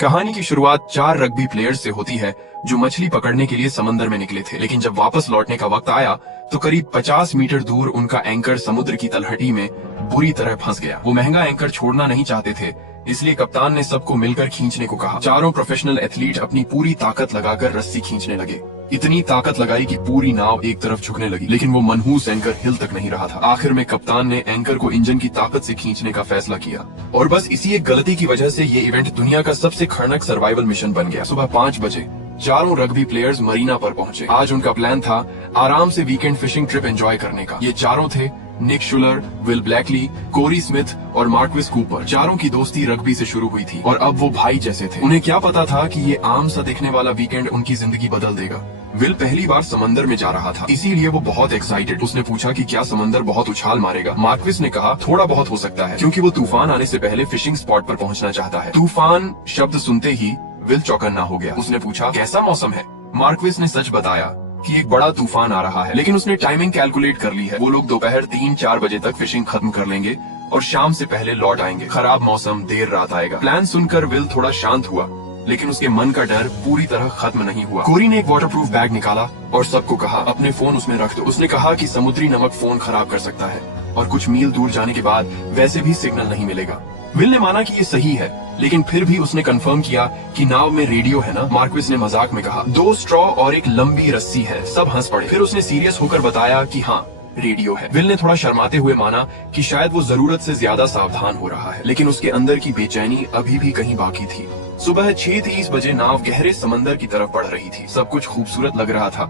कहानी की शुरुआत 4 रग्बी प्लेयर्स से होती है जो मछली पकड़ने के लिए समंदर में निकले थे, लेकिन जब वापस लौटने का वक्त आया तो करीब 50 मीटर दूर उनका एंकर समुद्र की तलहटी में बुरी तरह फंस गया। वो महंगा एंकर छोड़ना नहीं चाहते थे, इसलिए कप्तान ने सबको मिलकर खींचने को कहा। चारों प्रोफेशनल एथलीट अपनी पूरी ताकत लगाकर रस्सी खींचने लगे। इतनी ताकत लगाई कि पूरी नाव एक तरफ झुकने लगी, लेकिन वो मनहूस एंकर हिल तक नहीं रहा था। आखिर में कप्तान ने एंकर को इंजन की ताकत से खींचने का फैसला किया और बस इसी एक गलती की वजह से ये इवेंट दुनिया का सबसे खतरनाक सर्वाइवल मिशन बन गया। सुबह 5 बजे चारों रग्बी प्लेयर्स मरीना पर पहुंचे। आज उनका प्लान था आराम से वीकेंड फिशिंग ट्रिप एंजॉय करने का। ये चारों थे निक शुलर, विल ब्लैकली, कोरी स्मिथ और मार्क्विस कूपर। चारों की दोस्ती रग्बी से शुरू हुई थी और अब वो भाई जैसे थे। उन्हें क्या पता था कि ये आम सा दिखने वाला वीकेंड उनकी जिंदगी बदल देगा। विल पहली बार समंदर में जा रहा था, इसीलिए वो बहुत एक्साइटेड। उसने पूछा कि क्या समंदर बहुत उछाल मारेगा। मार्क्विस ने कहा थोड़ा बहुत हो सकता है, क्योंकि वो तूफान आने से पहले फिशिंग स्पॉट पर पहुंचना चाहता है। तूफान शब्द सुनते ही विल चौकन्ना हो गया। उसने पूछा कैसा मौसम है। मार्क्विस ने सच बताया कि एक बड़ा तूफान आ रहा है, लेकिन उसने टाइमिंग कैलकुलेट कर ली है। वो लोग दोपहर 3-4 बजे तक फिशिंग खत्म कर लेंगे और शाम से पहले लौट आएंगे। खराब मौसम, देर रात आएगा। प्लान सुनकर विल थोड़ा शांत हुआ, लेकिन उसके मन का डर पूरी तरह खत्म नहीं हुआ। कोरी ने एक वाटरप्रूफ बैग निकाला और सबको कहा अपने फोन उसमें रख दो। उसने कहा कि समुद्री नमक फोन खराब कर सकता है और कुछ मील दूर जाने के बाद वैसे भी सिग्नल नहीं मिलेगा। विल ने माना कि ये सही है, लेकिन फिर भी उसने कंफर्म किया कि नाव में रेडियो है ना। मार्क्विस ने मजाक में कहा 2 स्ट्रॉ और एक लंबी रस्सी है। सब हंस पड़े। फिर उसने सीरियस होकर बताया कि हाँ, रेडियो है। विल ने थोड़ा शर्माते हुए माना कि शायद वो जरूरत से ज्यादा सावधान हो रहा है, लेकिन उसके अंदर की बेचैनी अभी भी कहीं बाकी थी। सुबह 6:30 बजे नाव गहरे समंदर की तरफ बढ़ रही थी। सब कुछ खूबसूरत लग रहा था,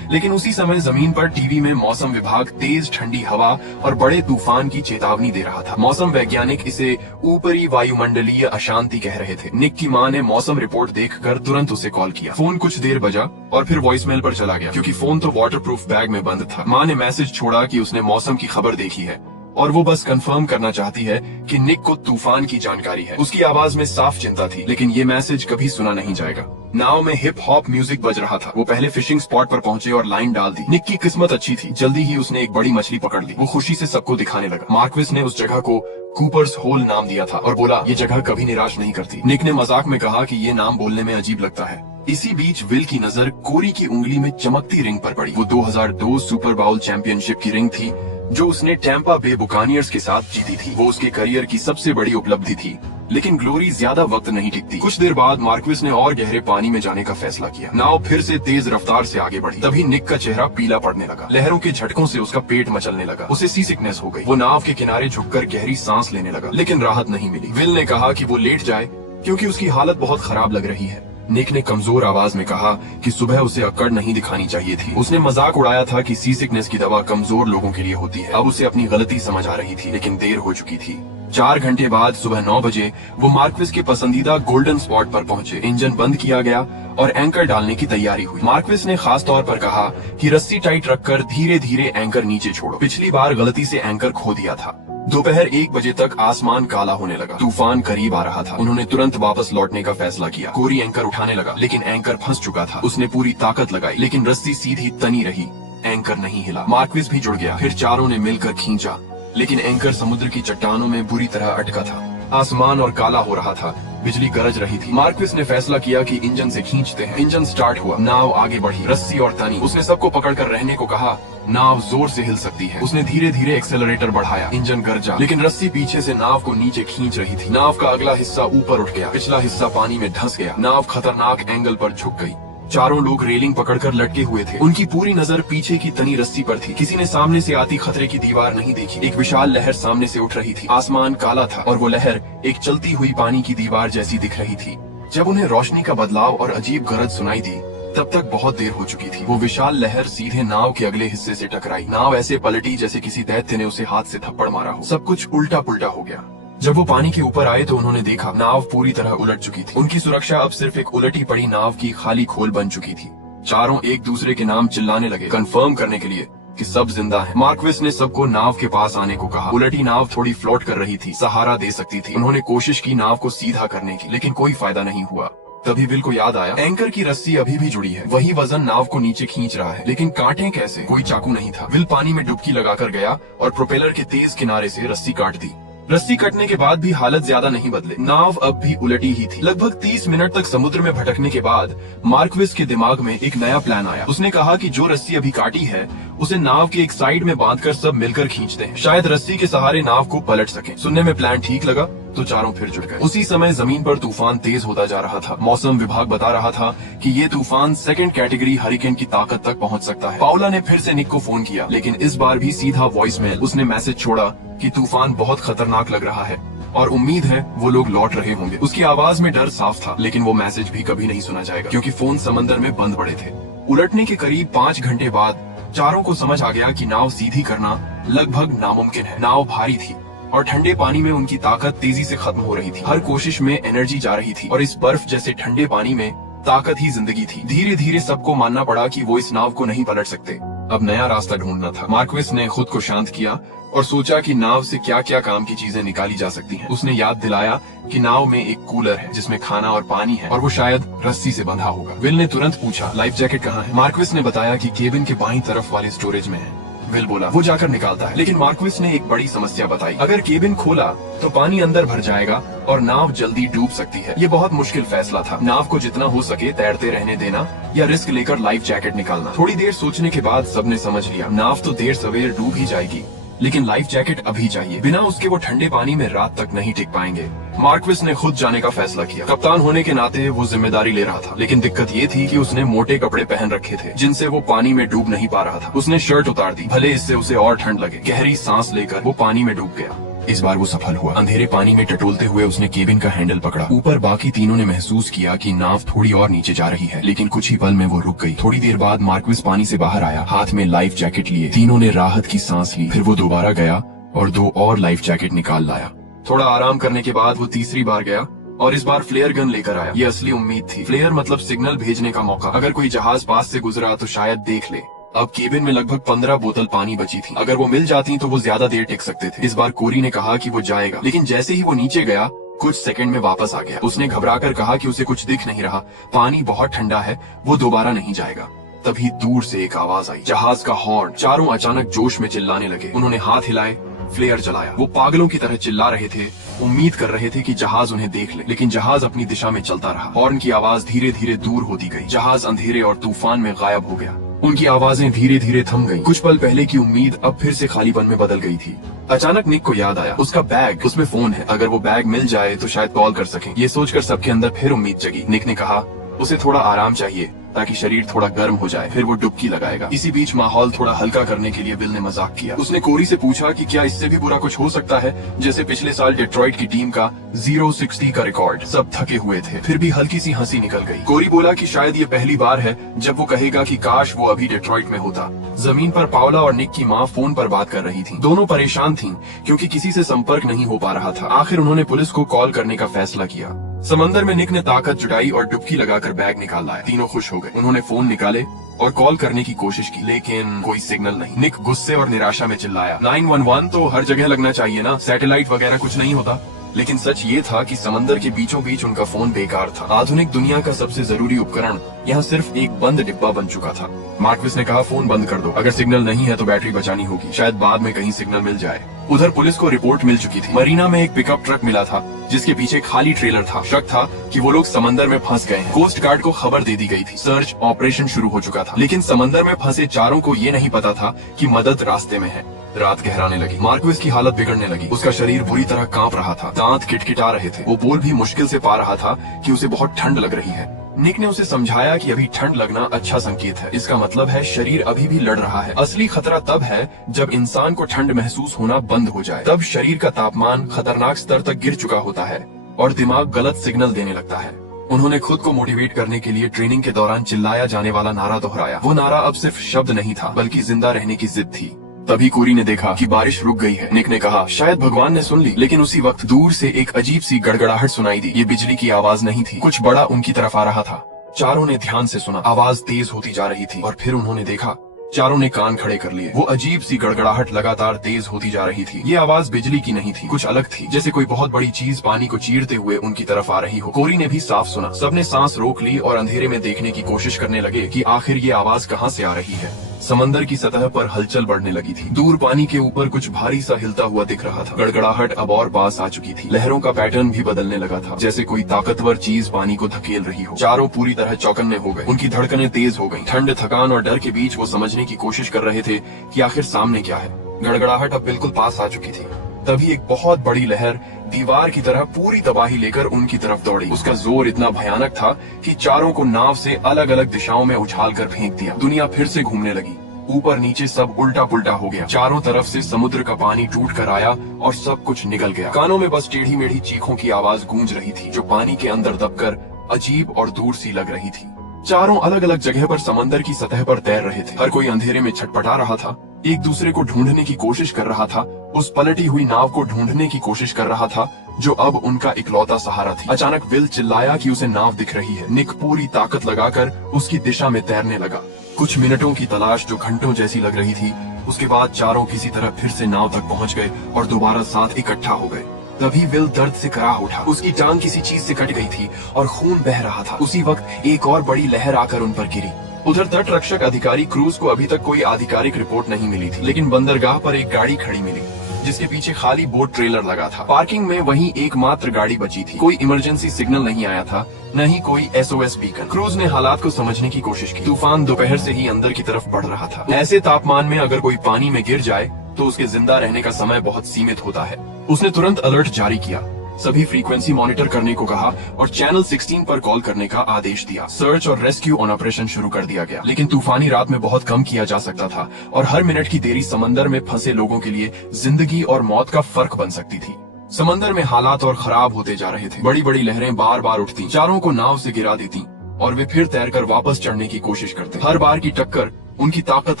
लेकिन उसी समय जमीन पर टीवी में मौसम विभाग तेज ठंडी हवा और बड़े तूफान की चेतावनी दे रहा था। मौसम वैज्ञानिक इसे ऊपरी वायुमंडलीय अशांति कह रहे थे। निक की मां ने मौसम रिपोर्ट देखकर तुरंत उसे कॉल किया। फोन कुछ देर बजा और फिर वॉइसमेल पर चला गया, क्योंकि फोन तो वाटरप्रूफ बैग में बंद था। मां ने मैसेज छोड़ा कि उसने मौसम की खबर देखी है और वो बस कंफर्म करना चाहती है कि निक को तूफान की जानकारी है। उसकी आवाज में साफ चिंता थी, लेकिन ये मैसेज कभी सुना नहीं जाएगा। नाव में हिप हॉप म्यूजिक बज रहा था। वो पहले फिशिंग स्पॉट पर पहुंचे और लाइन डाल दी। निक की किस्मत अच्छी थी, जल्दी ही उसने एक बड़ी मछली पकड़ ली। वो खुशी से सबको दिखाने लगा। मार्क्विस ने उस जगह को कूपर्स होल नाम दिया था और बोला ये जगह कभी निराश नहीं करती। निक ने मजाक में कहा कि ये नाम बोलने में अजीब लगता है। इसी बीच विल की नजर कोरी की उंगली में चमकती रिंग पर पड़ी। वो 2002 सुपर बाउल चैंपियनशिप की रिंग थी जो उसने टैंपा बे बुकानियर्स के साथ जीती थी। वो उसके करियर की सबसे बड़ी उपलब्धि थी, लेकिन ग्लोरी ज्यादा वक्त नहीं टिकती। कुछ देर बाद मार्क्विस ने और गहरे पानी में जाने का फैसला किया। नाव फिर से तेज रफ्तार से आगे बढ़ी। तभी निक का चेहरा पीला पड़ने लगा। लहरों के झटकों से उसका पेट मचलने लगा। उसे सी सिकनेस हो गई। वो नाव के किनारे झुककर गहरी सांस लेने लगा, लेकिन राहत नहीं मिली। विल ने कहा कि वो लेट जाए क्योंकि उसकी हालत बहुत खराब लग रही है। निक ने कमजोर आवाज में कहा कि सुबह उसे अक्कड़ नहीं दिखानी चाहिए थी। उसने मजाक उड़ाया था कि सी सिकनेस की दवा कमजोर लोगों के लिए होती है। अब उसे अपनी गलती समझ आ रही थी, लेकिन देर हो चुकी थी। 4 घंटे बाद सुबह 9 बजे वो मार्क्विस के पसंदीदा गोल्डन स्पॉट पर पहुंचे। इंजन बंद किया गया और एंकर डालने की तैयारी हुई। मार्क्विस ने खास तौर पर कहा कि रस्सी टाइट रखकर धीरे धीरे एंकर नीचे छोड़ो। पिछली बार गलती से एंकर खो दिया था। दोपहर 1 बजे तक आसमान काला होने लगा। तूफान करीब आ रहा था। उन्होंने तुरंत वापस लौटने का फैसला किया। कोरी एंकर उठाने लगा, लेकिन एंकर फंस चुका था। उसने पूरी ताकत लगाई, लेकिन रस्सी सीधी तनी रही। एंकर नहीं हिला। मार्क्विस भी जुड़ गया। फिर चारों ने मिलकर खींचा, लेकिन एंकर समुद्र की चट्टानों में बुरी तरह अटका था। आसमान और काला हो रहा था। बिजली गरज रही थी। मार्क्विस ने फैसला किया कि इंजन से खींचते हैं। इंजन स्टार्ट हुआ। नाव आगे बढ़ी। रस्सी और तनी। उसने सबको पकड़कर रहने को कहा। नाव जोर से हिल सकती है। उसने धीरे धीरे एक्सेलरेटर बढ़ाया। इंजन गरजा, लेकिन रस्सी पीछे से नाव को नीचे खींच रही थी। नाव का अगला हिस्सा ऊपर उठ गया। पिछला हिस्सा पानी में धंस गया। नाव खतरनाक एंगल पर झुक गई। चारों लोग रेलिंग पकड़कर लटके हुए थे। उनकी पूरी नजर पीछे की तनी रस्सी पर थी। किसी ने सामने से आती खतरे की दीवार नहीं देखी। एक विशाल लहर सामने से उठ रही थी। आसमान काला था और वो लहर एक चलती हुई पानी की दीवार जैसी दिख रही थी। जब उन्हें रोशनी का बदलाव और अजीब गरज सुनाई दी, तब तक बहुत देर हो चुकी थी। वो विशाल लहर सीधे नाव के अगले हिस्से से टकराई। नाव ऐसे पलटी जैसे किसी दैत्य ने उसे हाथ से थप्पड़ मारा हो। सब कुछ उल्टा पुल्टा हो गया। जब वो पानी के ऊपर आए तो उन्होंने देखा नाव पूरी तरह उलट चुकी थी। उनकी सुरक्षा अब सिर्फ एक उलटी पड़ी नाव की खाली खोल बन चुकी थी। चारों एक दूसरे के नाम चिल्लाने लगे, कंफर्म करने के लिए कि सब जिंदा हैं। मार्क्विस ने सबको नाव के पास आने को कहा। उलटी नाव थोड़ी फ्लोट कर रही थी, सहारा दे सकती थी। उन्होंने कोशिश की नाव को सीधा करने की, लेकिन कोई फायदा नहीं हुआ। तभी विल को याद आया एंकर की रस्सी अभी भी जुड़ी है। वही वजन नाव को नीचे खींच रहा है, लेकिन कांटे कैसे? कोई चाकू नहीं था। विल पानी में डुबकी लगाकर गया और प्रोपेलर के तेज किनारे से रस्सी काट दी। रस्सी कटने के बाद भी हालत ज्यादा नहीं बदले। नाव अब भी उलटी ही थी। लगभग 30 मिनट तक समुद्र में भटकने के बाद मार्क्विस के दिमाग में एक नया प्लान आया। उसने कहा कि जो रस्सी अभी काटी है उसे नाव के एक साइड में बांधकर सब मिलकर खींचते हैं, शायद रस्सी के सहारे नाव को पलट सके। सुनने में प्लान ठीक लगा तो चारों फिर जुट गए। उसी समय जमीन पर तूफान तेज होता जा रहा था। मौसम विभाग बता रहा था कि ये तूफान सेकंड कैटेगरी हरिकेन की ताकत तक पहुंच सकता है। पाउला ने फिर से निक को फोन किया, लेकिन इस बार भी सीधा वॉइसमेल। उसने मैसेज छोड़ा कि तूफान बहुत खतरनाक लग रहा है और उम्मीद है वो लोग लौट रहे होंगे। उसकी आवाज में डर साफ था, लेकिन वो मैसेज भी कभी नहीं सुना जाएगा क्योंकि फोन समंदर में बंद पड़े थे। उलटने के करीब 5 घंटे बाद चारों को समझ आ गया कि नाव सीधी करना लगभग नामुमकिन है। नाव भारी थी और ठंडे पानी में उनकी ताकत तेजी से खत्म हो रही थी। हर कोशिश में एनर्जी जा रही थी और इस बर्फ जैसे ठंडे पानी में ताकत ही जिंदगी थी। धीरे धीरे सबको मानना पड़ा कि वो इस नाव को नहीं पलट सकते। अब नया रास्ता ढूंढना था। मार्क्विस ने खुद को शांत किया और सोचा कि नाव से क्या क्या काम की चीजें निकाली जा सकती हैं। उसने याद दिलाया कि नाव में एक कूलर है जिसमें खाना और पानी है और वो शायद रस्सी से बंधा होगा। विल ने तुरंत पूछा, लाइफ जैकेट कहाँ है? मार्क्विस ने बताया कि केबिन के बाईं तरफ वाले स्टोरेज में है। विल बोला, वो जाकर निकालता है। लेकिन मार्क्विस ने एक बड़ी समस्या बताई। अगर केबिन खोला तो पानी अंदर भर जाएगा और नाव जल्दी डूब सकती है। ये बहुत मुश्किल फैसला था। नाव को जितना हो सके तैरते रहने देना या रिस्क लेकर लाइफ जैकेट निकालना। थोड़ी देर सोचने के बाद सबने समझ लिया, नाव तो देर सवेर डूब ही जाएगी, लेकिन लाइफ जैकेट अभी चाहिए। बिना उसके वो ठंडे पानी में रात तक नहीं टिक पाएंगे। मार्क्विस ने खुद जाने का फैसला किया। कप्तान होने के नाते वो जिम्मेदारी ले रहा था, लेकिन दिक्कत ये थी कि उसने मोटे कपड़े पहन रखे थे जिनसे वो पानी में डूब नहीं पा रहा था। उसने शर्ट उतार दी, भले इससे उसे और ठंड लगे। गहरी सांस लेकर वो पानी में डूब गया। इस बार वो सफल हुआ। अंधेरे पानी में टटोलते हुए उसने केबिन का हैंडल पकड़ा। ऊपर बाकी तीनों ने महसूस किया कि नाव थोड़ी और नीचे जा रही है, लेकिन कुछ ही पल में वो रुक गई। थोड़ी देर बाद मार्क्विस पानी से बाहर आया, हाथ में लाइफ जैकेट लिए। तीनों ने राहत की सांस ली। फिर वो दोबारा गया और 2 और लाइफ जैकेट निकाल लाया। थोड़ा आराम करने के बाद वो तीसरी बार गया और इस बार फ्लेयर गन लेकर आया। ये असली उम्मीद थी। फ्लेयर मतलब सिग्नल भेजने का मौका। अगर कोई जहाज पास से गुजरा तो शायद देख ले। अब केबिन में लगभग 15 बोतल पानी बची थी। अगर वो मिल जाती तो वो ज्यादा देर टिक सकते थे। इस बार कोरी ने कहा कि वो जाएगा, लेकिन जैसे ही वो नीचे गया कुछ सेकंड में वापस आ गया। उसने घबराकर कहा कि उसे कुछ दिख नहीं रहा, पानी बहुत ठंडा है, वो दोबारा नहीं जाएगा। तभी दूर से एक आवाज आई, जहाज का हॉर्न। चारों अचानक जोश में चिल्लाने लगे। उन्होंने हाथ हिलाए, फ्लेयर जलाया। वो पागलों की तरह चिल्ला रहे थे, उम्मीद कर रहे थे कि जहाज उन्हें देख ले, लेकिन जहाज अपनी दिशा में चलता रहा। हॉर्न की आवाज धीरे धीरे दूर होती गई। जहाज अंधेरे और तूफान में गायब हो गया। उनकी आवाजें धीरे धीरे थम गईं। कुछ पल पहले की उम्मीद अब फिर से खालीपन में बदल गई थी। अचानक निक को याद आया, उसका बैग, उसमें फोन है। अगर वो बैग मिल जाए तो शायद कॉल कर सकें। ये सोचकर सबके अंदर फिर उम्मीद जगी। निक ने कहा उसे थोड़ा आराम चाहिए ताकि शरीर थोड़ा गर्म हो जाए, फिर वो डुबकी लगाएगा। इसी बीच माहौल थोड़ा हल्का करने के लिए विल ने मजाक किया। उसने कोरी से पूछा कि क्या इससे भी बुरा कुछ हो सकता है, जैसे पिछले साल डेट्रॉइट की टीम का 0-60 का रिकॉर्ड। सब थके हुए थे, फिर भी हल्की सी हंसी निकल गई। कोरी बोला कि शायद ये पहली बार है जब वो कहेगा कि काश वो अभी डेट्रॉइट में होता। जमीन पर पाउला और निक की माँ फोन पर बात कर रही थी। दोनों परेशान थीं क्योंकि किसी से संपर्क नहीं हो पा रहा था। आखिर उन्होंने पुलिस को कॉल करने का फैसला किया। समंदर में निक ने ताकत जुटाई और डुबकी लगाकर बैग निकाल लाया। तीनों खुश हो गए। उन्होंने फोन निकाले और कॉल करने की कोशिश की, लेकिन कोई सिग्नल नहीं। निक गुस्से और निराशा में चिल्लाया, 911 तो हर जगह लगना चाहिए ना, सैटेलाइट वगैरह कुछ नहीं होता। लेकिन सच ये था कि समंदर के बीचों बीच उनका फोन बेकार था। आधुनिक दुनिया का सबसे जरूरी उपकरण यहाँ सिर्फ एक बंद डिब्बा बन चुका था। मार्क्विस ने कहा, फोन बंद कर दो, अगर सिग्नल नहीं है तो बैटरी बचानी होगी, शायद बाद में कहीं सिग्नल मिल जाए। उधर पुलिस को रिपोर्ट मिल चुकी थी। मरीना में एक पिकअप ट्रक मिला था जिसके पीछे खाली ट्रेलर था। शक था कि वो लोग समंदर में फंस गए हैं। कोस्ट गार्ड को खबर दे दी गई थी। सर्च ऑपरेशन शुरू हो चुका था, लेकिन समंदर में फंसे चारों को ये नहीं पता था कि मदद रास्ते में है। रात गहराने लगी। मार्क्विस की हालत बिगड़ने लगी। उसका शरीर बुरी तरह कांप रहा था, दांत किटकिटा रहे थे। वो बोल भी मुश्किल से पा रहा था कि उसे बहुत ठंड लग रही है। निक ने उसे समझाया कि अभी ठंड लगना अच्छा संकेत है, इसका मतलब है शरीर अभी भी लड़ रहा है। असली खतरा तब है जब इंसान को ठंड महसूस होना बंद हो जाए। तब शरीर का तापमान खतरनाक स्तर तक गिर चुका होता है और दिमाग गलत सिग्नल देने लगता है। उन्होंने खुद को मोटिवेट करने के लिए ट्रेनिंग के दौरान चिल्लाया जाने वाला नारा दोहराया। वो नारा अब सिर्फ शब्द नहीं था, बल्कि जिंदा रहने की जिद थी। तभी कोरी ने देखा कि बारिश रुक गई है। निक ने कहा, शायद भगवान ने सुन ली। लेकिन उसी वक्त दूर से एक अजीब सी गड़गड़ाहट सुनाई दी। ये बिजली की आवाज नहीं थी, कुछ बड़ा उनकी तरफ आ रहा था। चारों ने ध्यान से सुना। आवाज तेज होती जा रही थी और फिर उन्होंने देखा। चारों ने कान खड़े कर लिए। वो अजीब सी गड़गड़ाहट लगातार तेज होती जा रही थी। ये आवाज बिजली की नहीं थी, कुछ अलग थी, जैसे कोई बहुत बड़ी चीज पानी को चीरते हुए उनकी तरफ आ रही हो। कोरी ने भी साफ सुना। सबने सांस रोक ली और अंधेरे में देखने की कोशिश करने लगे कि आखिर ये आवाज कहाँ से आ रही है। समंदर की सतह पर हलचल बढ़ने लगी थी। दूर पानी के ऊपर कुछ भारी सा हिलता हुआ दिख रहा था। गड़गड़ाहट अब और पास आ चुकी थी। लहरों का पैटर्न भी बदलने लगा था, जैसे कोई ताकतवर चीज पानी को धकेल रही हो। चारों पूरी तरह चौकन्ने हो गए। उनकी धड़कनें तेज हो गईं। ठंड, थकान और डर के बीच वो समझने की कोशिश कर रहे थे कि आखिर सामने क्या है। गड़गड़ाहट अब बिल्कुल पास आ चुकी थी। तभी एक बहुत बड़ी लहर दीवार की तरह पूरी तबाही लेकर उनकी तरफ दौड़ी। उसका जोर इतना भयानक था कि चारों को नाव से अलग अलग दिशाओं में उछालकर फेंक दिया। दुनिया फिर से घूमने लगी। ऊपर नीचे सब उल्टा पुल्टा हो गया। चारों तरफ से समुद्र का पानी टूट कर आया और सब कुछ निगल गया। कानों में बस टेढ़ी मेढ़ी चीखों की आवाज गूंज रही थी, जो पानी के अंदर दबकर अजीब और दूर सी लग रही थी। चारों अलग अलग जगह पर समंदर की सतह पर तैर रहे थे। हर कोई अंधेरे में छटपटा रहा था, एक दूसरे को ढूंढने की कोशिश कर रहा था, उस पलटी हुई नाव को ढूंढने की कोशिश कर रहा था जो अब उनका इकलौता सहारा थी। अचानक विल चिल्लाया कि उसे नाव दिख रही है। निक पूरी ताकत लगाकर उसकी दिशा में तैरने लगा। कुछ मिनटों की तलाश जो घंटों जैसी लग रही थी, उसके बाद चारों किसी तरह फिर से नाव तक पहुंच गए और दोबारा साथ इकट्ठा हो गए। तभी विल दर्द से कराह उठा। उसकी टांग किसी चीज से कट गई थी और खून बह रहा था। उसी वक्त एक और बड़ी लहर आकर उन पर गिरी। उधर तट रक्षक अधिकारी क्रूज को अभी तक कोई आधिकारिक रिपोर्ट नहीं मिली थी, लेकिन बंदरगाह पर एक गाड़ी खड़ी मिली जिसके पीछे खाली बोट ट्रेलर लगा था। पार्किंग में वहीं एकमात्र गाड़ी बची थी। कोई इमरजेंसी सिग्नल नहीं आया था, न ही कोई SOS बीकन। क्रूज ने हालात को समझने की कोशिश की। तूफान दोपहर से ही अंदर की तरफ बढ़ रहा था। ऐसे तापमान में अगर कोई पानी में गिर जाए तो उसके जिंदा रहने का समय बहुत सीमित होता है। उसने तुरंत अलर्ट जारी किया, सभी फ्रीक्वेंसी मॉनिटर करने को कहा और चैनल 16 पर कॉल करने का आदेश दिया। सर्च और रेस्क्यू ऑन ऑपरेशन शुरू कर दिया गया, लेकिन तूफानी रात में बहुत कम किया जा सकता था और हर मिनट की देरी समंदर में फंसे लोगों के लिए जिंदगी और मौत का फर्क बन सकती थी। समंदर में हालात और खराब होते जा रहे थे। बड़ी बड़ी लहरें बार बार उठती, चारों को नाव से गिरा देती और वे फिर तैरकर वापस चढ़ने की कोशिश करते। हर बार की टक्कर उनकी ताकत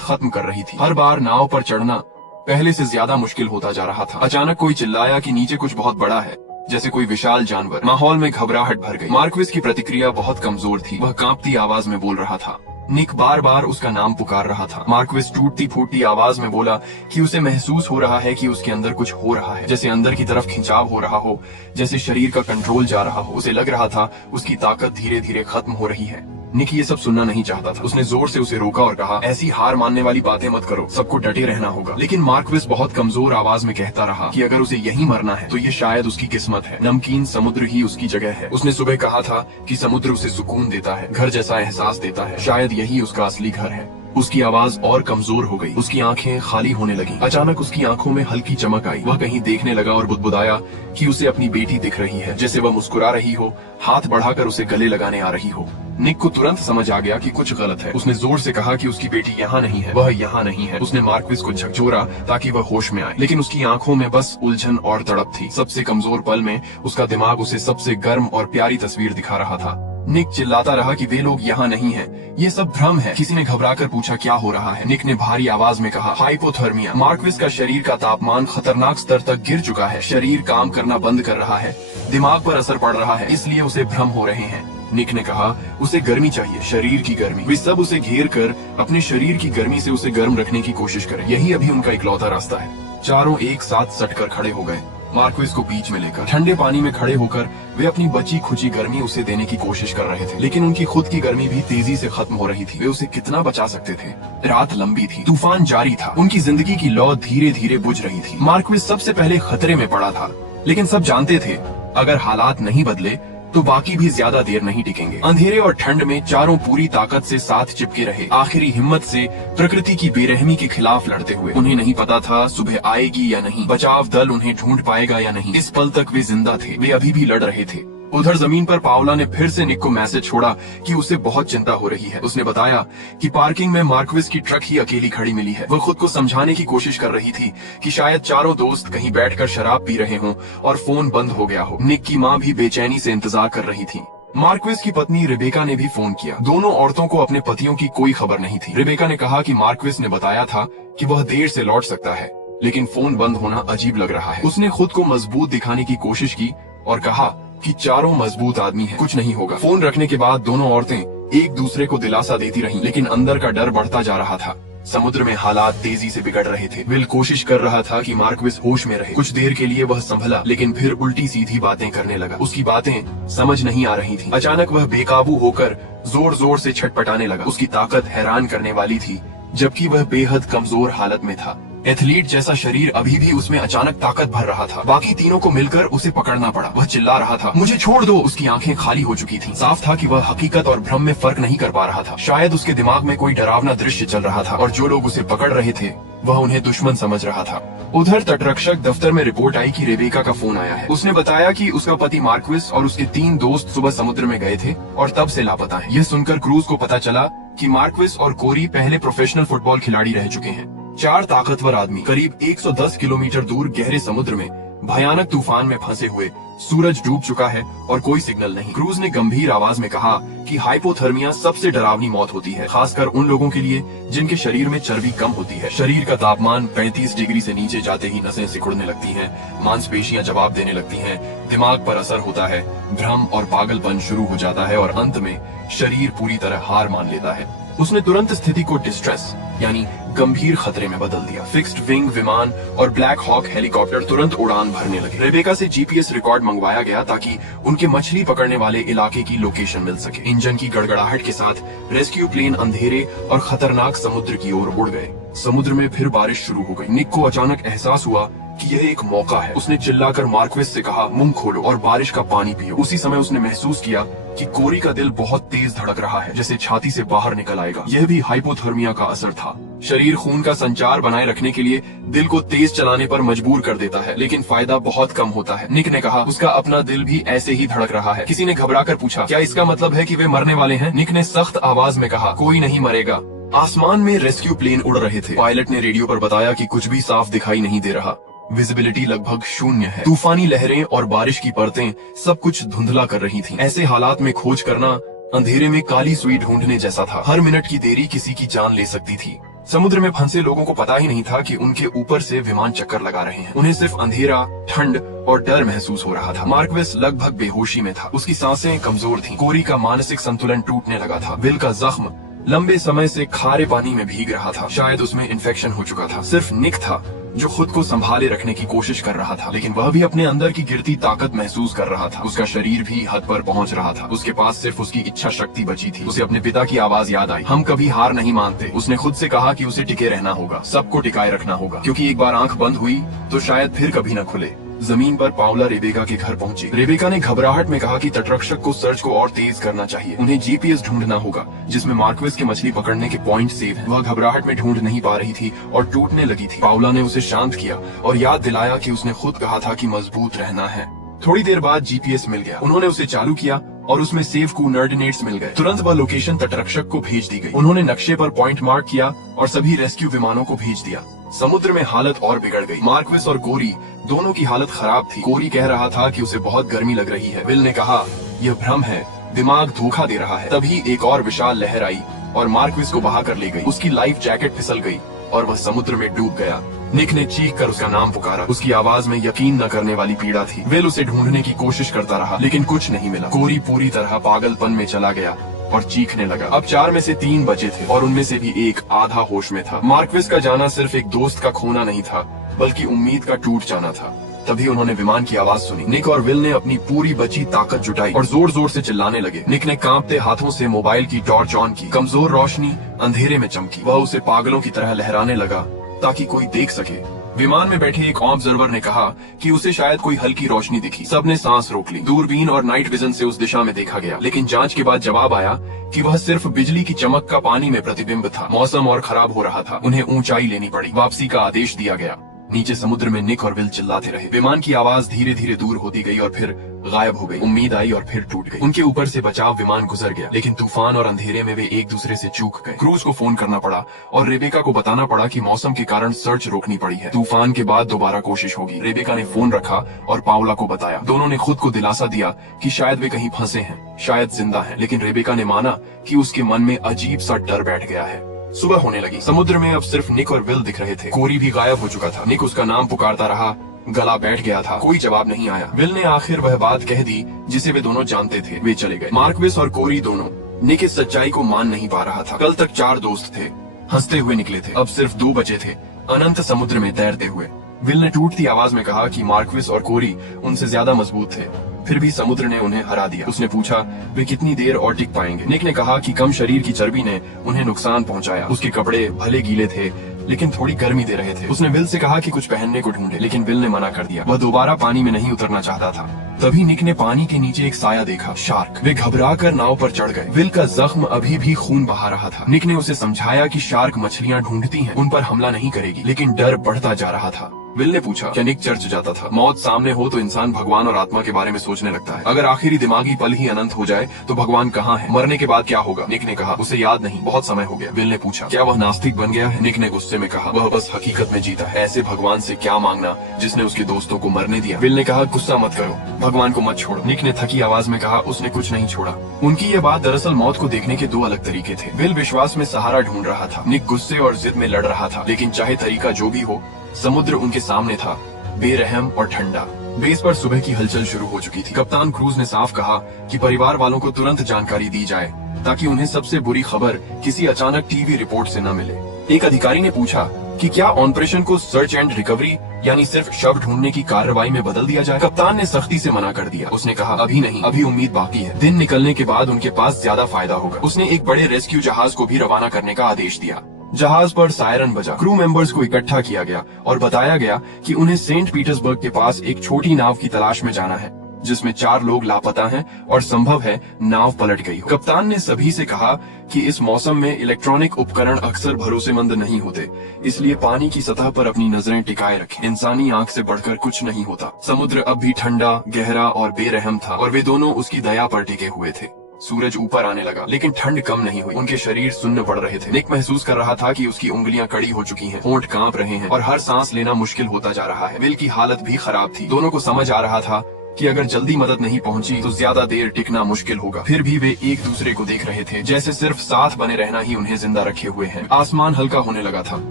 खत्म कर रही थी। हर बार नाव पर चढ़ना पहले से ज्यादा मुश्किल होता जा रहा था। अचानक कोई चिल्लाया कि नीचे कुछ बहुत बड़ा है, जैसे कोई विशाल जानवर। माहौल में घबराहट भर गई। मार्क्विस की प्रतिक्रिया बहुत कमजोर थी। वह कांपती आवाज में बोल रहा था। निक बार बार उसका नाम पुकार रहा था। मार्क्विस टूटती फूटती आवाज में बोला कि उसे महसूस हो रहा है कि उसके अंदर कुछ हो रहा है, जैसे अंदर की तरफ खिंचाव हो रहा हो, जैसे शरीर का कंट्रोल जा रहा हो। उसे लग रहा था उसकी ताकत धीरे धीरे खत्म हो रही है। निक ये सब सुनना नहीं चाहता था। उसने जोर से उसे रोका और कहा, ऐसी हार मानने वाली बातें मत करो, सबको डटे रहना होगा। लेकिन मार्क्विस बहुत कमजोर आवाज में कहता रहा कि अगर उसे यहीं मरना है तो ये शायद उसकी किस्मत है। नमकीन समुद्र ही उसकी जगह है। उसने सुबह कहा था कि समुद्र उसे सुकून देता है, घर जैसा एहसास देता है। शायद यही उसका असली घर है। उसकी आवाज और कमजोर हो गई। उसकी आंखें खाली होने लगी। अचानक उसकी आंखों में हल्की चमक आई। वह कहीं देखने लगा और बुदबुदाया कि उसे अपनी बेटी दिख रही है, जैसे वह मुस्कुरा रही हो, हाथ बढ़ाकर उसे गले लगाने आ रही हो। निक को तुरंत समझ आ गया कि कुछ गलत है। उसने जोर से कहा कि उसकी बेटी यहाँ नहीं है, वह यहाँ नहीं है। उसने मार्क्विस को झकझोरा ताकि वह होश में आए, लेकिन उसकी आंखों में बस उलझन और तड़प थी। सबसे कमजोर पल में उसका दिमाग उसे सबसे गर्म और प्यारी तस्वीर दिखा रहा था। निक चिल्लाता रहा कि वे लोग यहाँ नहीं हैं, ये सब भ्रम है। किसी ने घबराकर पूछा क्या हो रहा है। निक ने भारी आवाज में कहा, हाइपोथर्मिया। मार्क्विस का शरीर का तापमान खतरनाक स्तर तक गिर चुका है। शरीर काम करना बंद कर रहा है, दिमाग पर असर पड़ रहा है, इसलिए उसे भ्रम हो रहे हैं। निक ने कहा, उसे गर्मी चाहिए, शरीर की गर्मी। वे सब उसे घेर कर अपने शरीर की गर्मी से उसे गर्म रखने की कोशिश करें। यही अभी उनका इकलौता रास्ता है। चारों एक साथ सटकर खड़े हो गए, मार्क्विस को बीच में लेकर। ठंडे पानी में खड़े होकर वे अपनी बची खुची गर्मी उसे देने की कोशिश कर रहे थे, लेकिन उनकी खुद की गर्मी भी तेजी से खत्म हो रही थी। वे उसे कितना बचा सकते थे। रात लंबी थी, तूफान जारी था, उनकी जिंदगी की लौ धीरे धीरे बुझ रही थी। मार्क्विस सबसे पहले खतरे में पड़ा था, लेकिन सब जानते थे अगर हालात नहीं बदले तो बाकी भी ज्यादा देर नहीं टिकेंगे। अंधेरे और ठंड में चारों पूरी ताकत से साथ चिपके रहे, आखिरी हिम्मत से प्रकृति की बेरहमी के खिलाफ लड़ते हुए। उन्हें नहीं पता था सुबह आएगी या नहीं, बचाव दल उन्हें ढूंढ पाएगा या नहीं। इस पल तक वे जिंदा थे, वे अभी भी लड़ रहे थे। उधर जमीन पर पावला ने फिर से निक को मैसेज छोड़ा कि उसे बहुत चिंता हो रही है। उसने बताया कि पार्किंग में मार्क्विस की ट्रक ही अकेली खड़ी मिली है। वह खुद को समझाने की कोशिश कर रही थी कि शायद चारों दोस्त कहीं बैठकर शराब पी रहे हों और फोन बंद हो गया हो। निक की माँ भी बेचैनी से इंतजार कर रही थी। मार्क्विस की पत्नी रिबेका ने भी फोन किया। दोनों औरतों को अपने पतियों की कोई खबर नहीं थी। रिबेका ने कहा कि मार्क्विस ने बताया था कि वह देर से लौट सकता है, लेकिन फोन बंद होना अजीब लग रहा है। उसने खुद को मजबूत दिखाने की कोशिश की और कहा कि चारों मजबूत आदमी हैं, कुछ नहीं होगा। फोन रखने के बाद दोनों औरतें एक दूसरे को दिलासा देती रहीं, लेकिन अंदर का डर बढ़ता जा रहा था। समुद्र में हालात तेजी से बिगड़ रहे थे। विल कोशिश कर रहा था कि मार्क्विस होश में रहे। कुछ देर के लिए वह संभला, लेकिन फिर उल्टी सीधी बातें करने लगा। उसकी बातें समझ नहीं आ रही थी। अचानक वह बेकाबू होकर जोर जोर से छटपटाने लगा। उसकी ताकत हैरान करने वाली थी। जबकि वह बेहद कमजोर हालत में था। एथलीट जैसा शरीर अभी भी उसमें अचानक ताकत भर रहा था। बाकी तीनों को मिलकर उसे पकड़ना पड़ा। वह चिल्ला रहा था, मुझे छोड़ दो। उसकी आंखें खाली हो चुकी थीं। साफ था कि वह हकीकत और भ्रम में फर्क नहीं कर पा रहा था। शायद उसके दिमाग में कोई डरावना दृश्य चल रहा था और जो लोग उसे पकड़ रहे थे वह उन्हें दुश्मन समझ रहा था। उधर तटरक्षक दफ्तर में रिपोर्ट आई कि रेबेका का फोन आया है। उसने बताया कि उसका पति मार्क्विस और उसके 3 दोस्त सुबह समुद्र में गए थे और तब से लापता हैं। यह सुनकर क्रूज को पता चला कि मार्क्विस और कोरी पहले प्रोफेशनल फुटबॉल खिलाड़ी रह चुके हैं। 4 ताकतवर आदमी करीब 110 किलोमीटर दूर गहरे समुद्र में भयानक तूफान में फंसे हुए। सूरज डूब चुका है और कोई सिग्नल नहीं। क्रूज ने गंभीर आवाज में कहा कि हाइपोथर्मिया सबसे डरावनी मौत होती है, खासकर उन लोगों के लिए जिनके शरीर में चर्बी कम होती है। शरीर का तापमान 35 डिग्री से नीचे जाते ही नसें सिकुड़ने लगती हैं, मांसपेशियां जवाब देने लगती हैं, दिमाग पर असर होता है, भ्रम और पागलपन शुरू हो जाता है और अंत में शरीर पूरी तरह हार मान लेता है। उसने तुरंत स्थिति को डिस्ट्रेस यानी गंभीर खतरे में बदल दिया। फिक्स्ड विंग विमान और ब्लैक हॉक हेलीकॉप्टर तुरंत उड़ान भरने लगे। रेबेका से जीपीएस रिकॉर्ड मंगवाया गया ताकि उनके मछली पकड़ने वाले इलाके की लोकेशन मिल सके। इंजन की गड़गड़ाहट के साथ रेस्क्यू प्लेन अंधेरे और खतरनाक समुद्र की ओर उड़ गए। समुद्र में फिर बारिश शुरू हो गई। निक को अचानक एहसास हुआ कि यह एक मौका है। उसने चिल्लाकर मार्क्विस से कहा, मुंह खोलो और बारिश का पानी पियो। उसी समय उसने महसूस किया कि कोरी का दिल बहुत तेज धड़क रहा है, जैसे छाती से बाहर निकल आएगा। यह भी हाइपोथर्मिया का असर था। शरीर खून का संचार बनाए रखने के लिए दिल को तेज चलाने पर मजबूर कर देता है, लेकिन फायदा बहुत कम होता है। निक ने कहा, उसका अपना दिल भी ऐसे ही धड़क रहा है। किसी ने घबराकर पूछा, क्या इसका मतलब है कि वे मरने वाले हैं? निक ने सख्त आवाज में कहा, कोई नहीं मरेगा। आसमान में रेस्क्यू प्लेन उड़ रहे थे। पायलट ने रेडियो पर बताया कि कुछ भी साफ दिखाई नहीं दे रहा। विजिबिलिटी लगभग 0 है। तूफानी लहरें और बारिश की परतें सब कुछ धुंधला कर रही थीं। ऐसे हालात में खोज करना अंधेरे में काली सुई ढूंढने जैसा था। हर मिनट की देरी किसी की जान ले सकती थी। समुद्र में फंसे लोगों को पता ही नहीं था कि उनके ऊपर से विमान चक्कर लगा रहे हैं। उन्हें सिर्फ अंधेरा, ठंड और डर महसूस हो रहा था। मार्क्विस लगभग बेहोशी में था। उसकी सांसें कमजोर थीं। कोरी का मानसिक संतुलन टूटने लगा था। विल का जख्म लंबे समय से खारे पानी में भीग रहा था। शायद उसमें इन्फेक्शन हो चुका था। सिर्फ निक था जो खुद को संभाले रखने की कोशिश कर रहा था, लेकिन वह भी अपने अंदर की गिरती ताकत महसूस कर रहा था। उसका शरीर भी हद पर पहुंच रहा था। उसके पास सिर्फ उसकी इच्छा शक्ति बची थी। उसे अपने पिता की आवाज याद आई, हम कभी हार नहीं मानते। उसने खुद से कहा कि उसे टिके रहना होगा, सबको टिकाए रखना होगा, क्योंकि एक बार आंख बंद हुई तो शायद फिर कभी न खुले। जमीन पर पाउला रेबेका के घर पहुंची। रेबेका ने घबराहट में कहा कि तटरक्षक को सर्च को और तेज करना चाहिए। उन्हें जीपीएस ढूंढना होगा जिसमें मार्क्विस के मछली पकड़ने के पॉइंट सेव हैं। वह घबराहट में ढूंढ नहीं पा रही थी और टूटने लगी थी। पाउला ने उसे शांत किया और याद दिलाया कि उसने खुद कहा था कि मजबूत रहना है। थोड़ी देर बाद जीपीएस मिल गया। उन्होंने उसे चालू किया और उसमें सेव कोऑर्डिनेट्स मिल गए। तुरंत वह लोकेशन तटरक्षक को भेज दी गई। उन्होंने नक्शे पर पॉइंट मार्क किया और सभी रेस्क्यू विमानों को भेज दिया। समुद्र में हालत और बिगड़ गई। मार्क्विस और कोरी दोनों की हालत खराब थी। कोरी कह रहा था कि उसे बहुत गर्मी लग रही है। विल ने कहा, यह भ्रम है, दिमाग धोखा दे रहा है। तभी एक और विशाल लहर आई और मार्क्विस को बहा कर ले गई। उसकी लाइफ जैकेट फिसल गई और वह समुद्र में डूब गया। निक ने चीख कर उसका नाम पुकारा। उसकी आवाज में यकीन न करने वाली पीड़ा थी। विल उसे ढूंढने की कोशिश करता रहा, लेकिन कुछ नहीं मिला। कोरी पूरी तरह पागलपन में चला गया और चीखने लगा। अब 4 में से 3 बचे थे और उनमें से भी एक आधा होश में था। मार्क्विस का जाना सिर्फ एक दोस्त का खोना नहीं था, बल्कि उम्मीद का टूट जाना था। तभी उन्होंने विमान की आवाज सुनी। निक और विल ने अपनी पूरी बची ताकत जुटाई और जोर जोर से चिल्लाने लगे। निक ने कांपते हाथों से मोबाइल की टॉर्च ऑन की। कमजोर रोशनी अंधेरे में चमकी। वह उसे पागलों की तरह लहराने लगा ताकि कोई देख सके। विमान में बैठे एक ऑब्जर्वर ने कहा कि उसे शायद कोई हल्की रोशनी दिखी। सबने सांस रोक ली। दूरबीन और नाइट विजन से उस दिशा में देखा गया, लेकिन जांच के बाद जवाब आया कि वह सिर्फ बिजली की चमक का पानी में प्रतिबिंब था। मौसम और खराब हो रहा था। उन्हें ऊंचाई लेनी पड़ी। वापसी का आदेश दिया गया। नीचे समुद्र में निक और विल चिल्लाते रहे। विमान की आवाज धीरे धीरे दूर होती गई और फिर गायब हो गई। उम्मीद आई और फिर टूट गई। उनके ऊपर से बचाव विमान गुजर गया, लेकिन तूफान और अंधेरे में वे एक दूसरे से चूक गए। क्रूज को फोन करना पड़ा और रेबेका को बताना पड़ा कि मौसम के कारण सर्च रोकनी पड़ी है। तूफान के बाद दोबारा कोशिश होगी। रेबेका ने फोन रखा और पाउला को बताया। दोनों ने खुद को दिलासा दिया कि शायद वे कहीं फंसे हैं, शायद जिंदा हैं, लेकिन रेबेका ने माना कि उसके मन में अजीब सा डर बैठ गया है। सुबह होने लगी। समुद्र में अब सिर्फ निक और विल दिख रहे थे। कोरी भी गायब हो चुका था। निक उसका नाम पुकारता रहा, गला बैठ गया था। कोई जवाब नहीं आया। विल ने आखिर वह बात कह दी जिसे वे दोनों जानते थे। वे चले गए। मार्क्विस और कोरी दोनों निक इस सच्चाई को मान नहीं पा रहा था। कल तक 4 दोस्त थे, हंसते हुए निकले थे। अब सिर्फ 2 बचे थे, अनंत समुद्र में तैरते हुए। विल ने टूटती आवाज में कहा कि मार्क्विस और कोरी उनसे ज्यादा मजबूत थे। फिर भी समुद्र ने उन्हें हरा दिया। उसने पूछा वे कितनी देर और टिक पाएंगे। निक ने कहा कि कम शरीर की चर्बी ने उन्हें नुकसान पहुंचाया। उसके कपड़े भले गीले थे लेकिन थोड़ी गर्मी दे रहे थे। उसने विल से कहा कि कुछ पहनने को ढूंढे, लेकिन विल ने मना कर दिया। वह दोबारा पानी में नहीं उतरना चाहता था। तभी निक ने पानी के नीचे एक साया देखा, शार्क। वे घबराकर नाव पर चढ़ गए। विल का जख्म अभी भी खून बहा रहा था। निक ने उसे समझाया कि शार्क मछलियां ढूंढती हैं, उन पर हमला नहीं करेगी, लेकिन डर बढ़ता जा रहा था। विल ने पूछा क्या निक चर्च जाता था? मौत सामने हो तो इंसान भगवान और आत्मा के बारे में सोचने लगता है। अगर आखिरी दिमागी पल ही अनंत हो जाए तो भगवान कहाँ है? मरने के बाद क्या होगा? निक ने कहा उसे याद नहीं, बहुत समय हो गया। विल ने पूछा क्या वह नास्तिक बन गया है? निक ने गुस्से में कहा वह बस हकीकत में जीता है। ऐसे भगवान से क्या मांगना जिसने उसके दोस्तों को मरने दिया। विल ने कहा गुस्सा मत करो, भगवान को मत छोड़ो। निक ने थकी आवाज में कहा उसने कुछ नहीं छोड़ा। उनकी ये बात दरअसल मौत को देखने के दो अलग तरीके थे। विल विश्वास में सहारा ढूंढ रहा था, निक गुस्से और जिद में लड़ रहा था। लेकिन चाहे तरीका जो भी हो, समुद्र उनके सामने था, बेरहम और ठंडा। बेस पर सुबह की हलचल शुरू हो चुकी थी। कप्तान क्रूज ने साफ कहा कि परिवार वालों को तुरंत जानकारी दी जाए ताकि उन्हें सबसे बुरी खबर किसी अचानक टीवी रिपोर्ट से न मिले। एक अधिकारी ने पूछा कि क्या ऑपरेशन को सर्च एंड रिकवरी यानी सिर्फ शव ढूंढने की कार्रवाई में बदल दिया जाए? कप्तान ने सख्ती से मना कर दिया। उसने कहा अभी नहीं, अभी उम्मीद बाकी है। दिन निकलने के बाद उनके पास ज्यादा फायदा होगा। उसने एक बड़े रेस्क्यू जहाज को भी रवाना करने का आदेश दिया। जहाज पर सायरन बजा। क्रू मेंबर्स को इकट्ठा किया गया और बताया गया कि उन्हें सेंट पीटर्सबर्ग के पास एक छोटी नाव की तलाश में जाना है जिसमें 4 लोग लापता हैं और संभव है नाव पलट गई हो। कप्तान ने सभी से कहा कि इस मौसम में इलेक्ट्रॉनिक उपकरण अक्सर भरोसेमंद नहीं होते, इसलिए पानी की सतह पर अपनी नजरें टिकाए रखें। इंसानी आंख से बढ़कर कुछ नहीं होता। समुद्र अब भी ठंडा, गहरा और बेरहम था और वे दोनों उसकी दया पर टिके हुए थे। सूरज ऊपर आने लगा लेकिन ठंड कम नहीं हुई। उनके शरीर सुन्न पड़ रहे थे। निक महसूस कर रहा था कि उसकी उंगलियां कड़ी हो चुकी हैं, होंठ कांप रहे हैं और हर सांस लेना मुश्किल होता जा रहा है। विल की हालत भी खराब थी। दोनों को समझ आ रहा था कि अगर जल्दी मदद नहीं पहुंची तो ज्यादा देर टिकना मुश्किल होगा। फिर भी वे एक दूसरे को देख रहे थे, जैसे सिर्फ साथ बने रहना ही उन्हें जिंदा रखे हुए है। आसमान हल्का होने लगा था